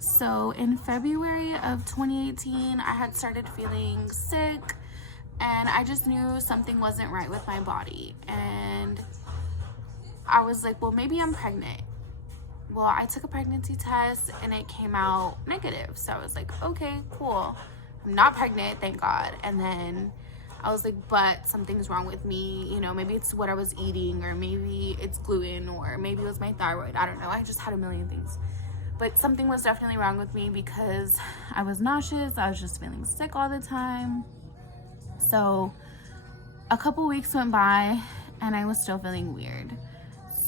So in February of 2018, I had started feeling sick, and I just knew something wasn't right with my body. And I was like, well, maybe I'm pregnant. Well, I took a pregnancy test and it came out negative. So I was like, okay, cool. I'm not pregnant, thank God. And then I was like, but something's wrong with me. You know, maybe it's what I was eating, or maybe it's gluten, or maybe it was my thyroid. I don't know. I just had a million things. But something was definitely wrong with me because I was nauseous. I was just feeling sick all the time. So a couple weeks went by and I was still feeling weird.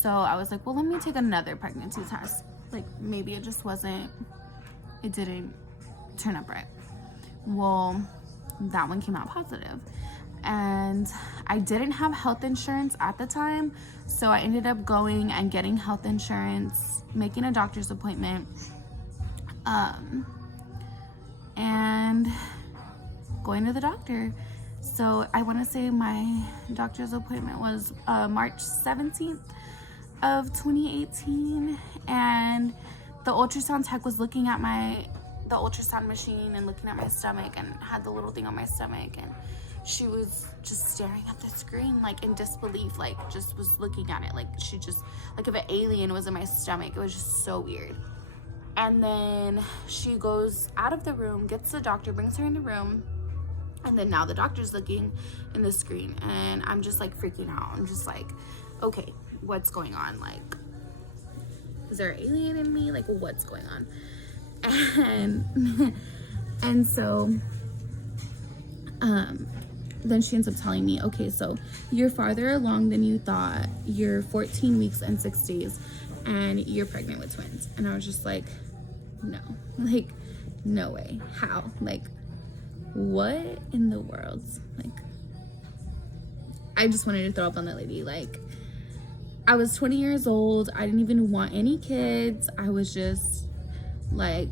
So I was like, well, let me take another pregnancy test. Like, maybe it just wasn't, it didn't turn up right. Well, that one came out positive. And I didn't have health insurance at the time. So I ended up going and getting health insurance, making a doctor's appointment, and going to the doctor. So I want to say my doctor's appointment was March 17th of 2018, and the ultrasound tech was looking at the ultrasound machine and looking at my stomach, and had the little thing on my stomach, and she was just staring at the screen like in disbelief, like just was looking at it like she just, like if an alien was in my stomach. It was just so weird. And then she goes out of the room, gets the doctor, brings her in the room, and then now the doctor's looking in the screen, and I'm just like freaking out. I'm just like, okay, what's going on? Like, is there an alien in me? Like, what's going on? And so then she ends up telling me, okay, so you're farther along than you thought. You're 14 weeks and 6 days, and you're pregnant with twins. And I was just like, no, like, no way. How? Like, what in the world? Like, I just wanted to throw up on that lady. Like, I was 20 years old. I didn't even want any kids. I was just like,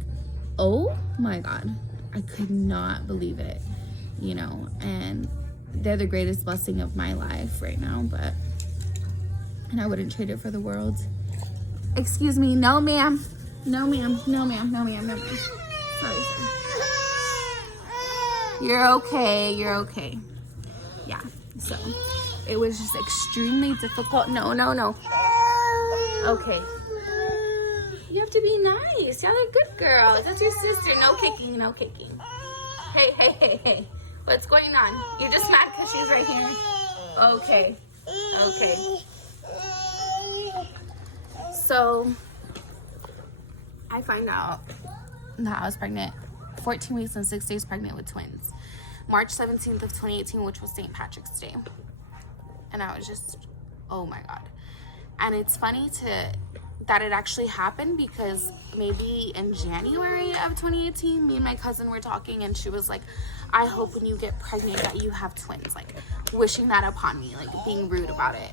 oh my God, I could not believe it, you know. And they're the greatest blessing of my life right now, and I wouldn't trade it for the world. Excuse me, no ma'am, no ma'am, no ma'am, no ma'am, no ma'am. Sorry. You're okay, you're okay. Yeah, so it was just extremely difficult. No. Okay. You have to be nice. Y'all are good girls. That's your sister. No kicking, no kicking. Hey. What's going on? You're just mad because she's right here? Okay. So I find out that I was pregnant, 14 weeks and 6 days pregnant with twins, March 17th of 2018, which was St. Patrick's Day. And I was just, oh my God. And it's funny that it actually happened, because maybe in January of 2018, me and my cousin were talking, and she was like, I hope when you get pregnant that you have twins, like wishing that upon me, like being rude about it.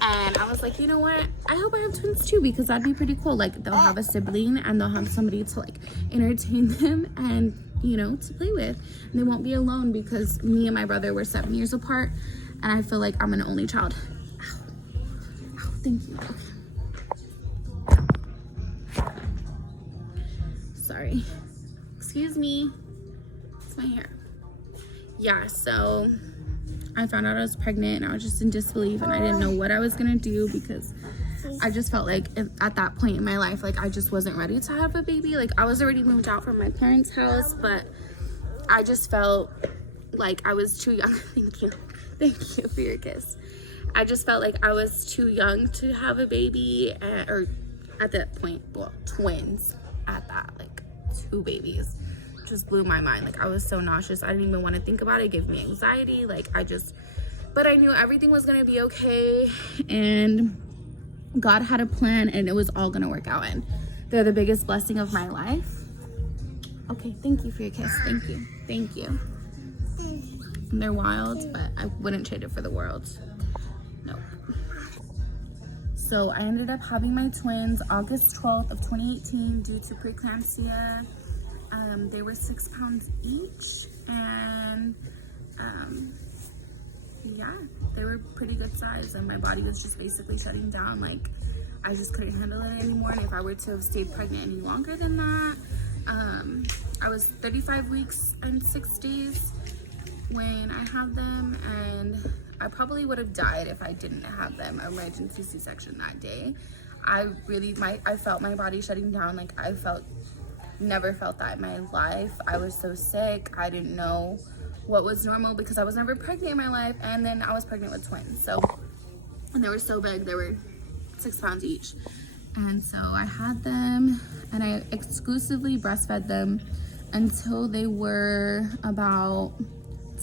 And I was like, you know what? I hope I have twins too, because that'd be pretty cool. Like, they'll have a sibling and they'll have somebody to like entertain them and, you know, to play with. And they won't be alone, because me and my brother were 7 years apart, and I feel like I'm an only child. Ow, thank you. Okay. Sorry. Excuse me. It's my hair. Yeah, so I found out I was pregnant, and I was just in disbelief, and I didn't know what I was gonna do, because I just felt like at that point in my life, like I just wasn't ready to have a baby. Like, I was already moved out from my parents' house, but I just felt like I was too young. Thank you for your kiss. I just felt like I was too young to have a baby, or at that point, well, twins at that, like 2 babies. Just blew my mind. Like, I was so nauseous. I didn't even want to think about it. It gave me anxiety. Like, but I knew everything was gonna be okay, and God had a plan, and it was all gonna work out, and they're the biggest blessing of my life. Okay, thank you for your kiss. Thank you. And they're wild, but I wouldn't trade it for the world. Nope. So I ended up having my twins August 12th of 2018 due to preeclampsia. They were 6 pounds each, and yeah, they were pretty good size, and my body was just basically shutting down. Like, I just couldn't handle it anymore. And if I were to have stayed pregnant any longer than that, I was 35 weeks and 6 days when I had them, and I probably would have died if I didn't have them. Emergency C-section that day. I felt my body shutting down. Like, never felt that in my life. I was so sick. I didn't know what was normal because I was never pregnant in my life. And then I was pregnant with twins. And they were so big. They were 6 pounds each. And so I had them, and I exclusively breastfed them until they were about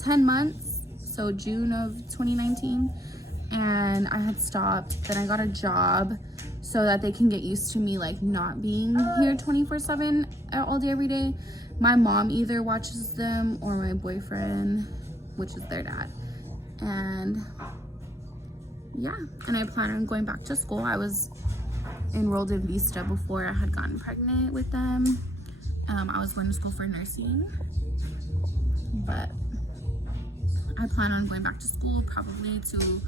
10 months. So June of 2019. And I had stopped. Then I got a job so that they can get used to me, like, not being here 24/7 all day every day. My mom either watches them or my boyfriend, which is their dad. And yeah, and I plan on going back to school. I was enrolled in Vista before I had gotten pregnant with them. I was going to school for nursing, but I plan on going back to school, probably to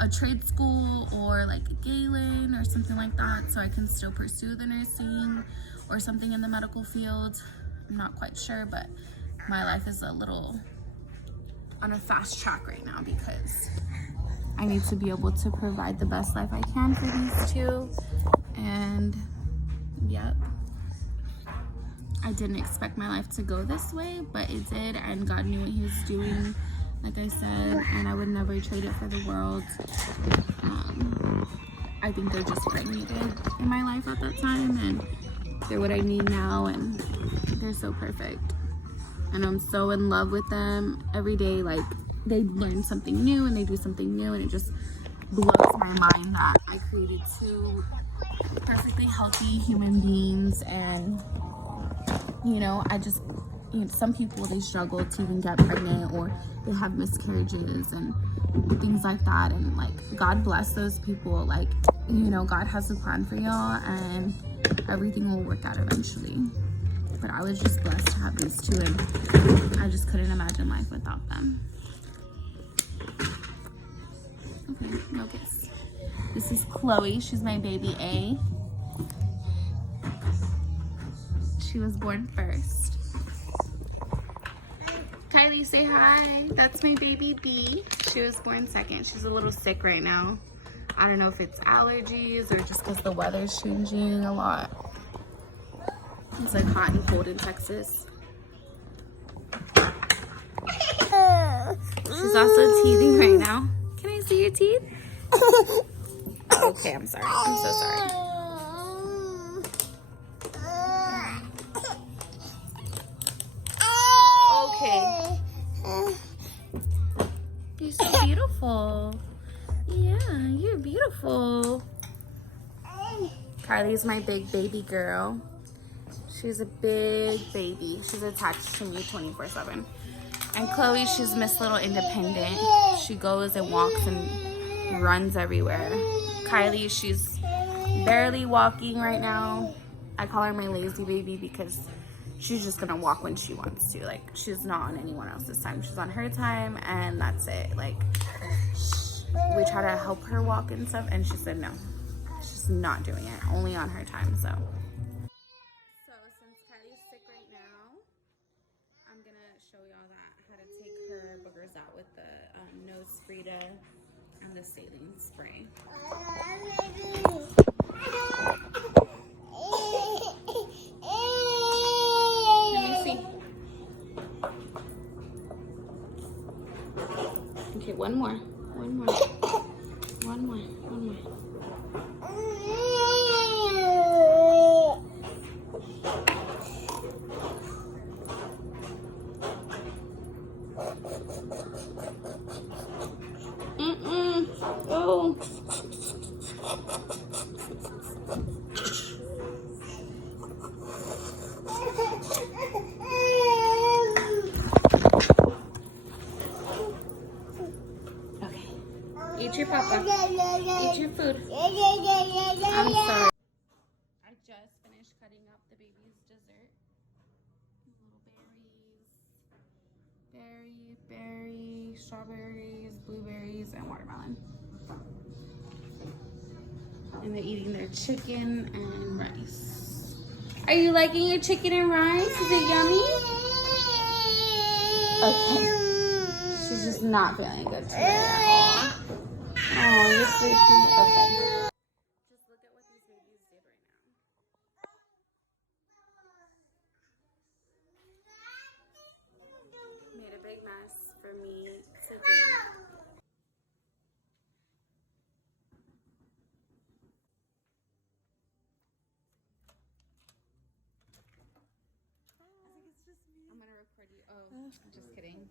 a trade school or like a Galen or something like that, so I can still pursue the nursing or something in the medical field. I'm not quite sure, but my life is a little on a fast track right now because I need to be able to provide the best life I can for these two. And yep, I didn't expect my life to go this way, but it did, and God knew what he was doing, like I said, and I would never trade it for the world. I think they're just pregnant in my life at that time, and they're what I need now, and they're so perfect. And I'm so in love with them every day. Like, they learn something new and they do something new, and it just blows my mind that I created 2 perfectly healthy human beings. And some people, they struggle to even get pregnant, or they have miscarriages and things like that, and like, God bless those people. Like, God has a plan for y'all, and everything will work out eventually. But I was just blessed to have these 2, and I just couldn't imagine life without them. Okay, no kiss. This is Chloe. She's my baby A. She was born first. Kylie, say hi. That's my baby B. She was born second. She's a little sick right now. I don't know if it's allergies or just because the weather's changing a lot. It's like hot and cold in Texas. She's also teething right now. Can I see your teeth? Okay, I'm sorry. I'm so sorry. Okay. You're so beautiful. Yeah, you're beautiful. Carly's my big baby girl. She's a big baby. She's attached to me 24/7. And Chloe, she's Miss Little Independent. She goes and walks and runs everywhere. Kylie, she's barely walking right now. I call her my lazy baby because she's just gonna walk when she wants to. Like, she's not on anyone else's time. She's on her time, and that's it. Like, we try to help her walk and stuff, and she said no. She's not doing it. Only on her time, so. So, since Kylie's sick right now, I'm gonna show y'all how to take her boogers out with the Nose Frida and the saline spray. Let me see. Okay, one more. One more. One more. One more. Oh. Okay. Eat your papa. Eat your food. I'm sorry. I just finished cutting up the baby's dessert. Little berry, strawberries, blueberries, and watermelon. And they're eating their chicken and rice. Are you liking your chicken and rice? Is it yummy? Okay. She's just not feeling good today at all. Oh, you're sleeping. Okay. Just look at what these babies did right now. Made a big mess for me sleeping. I'm gonna record you. Oh, I'm just kidding.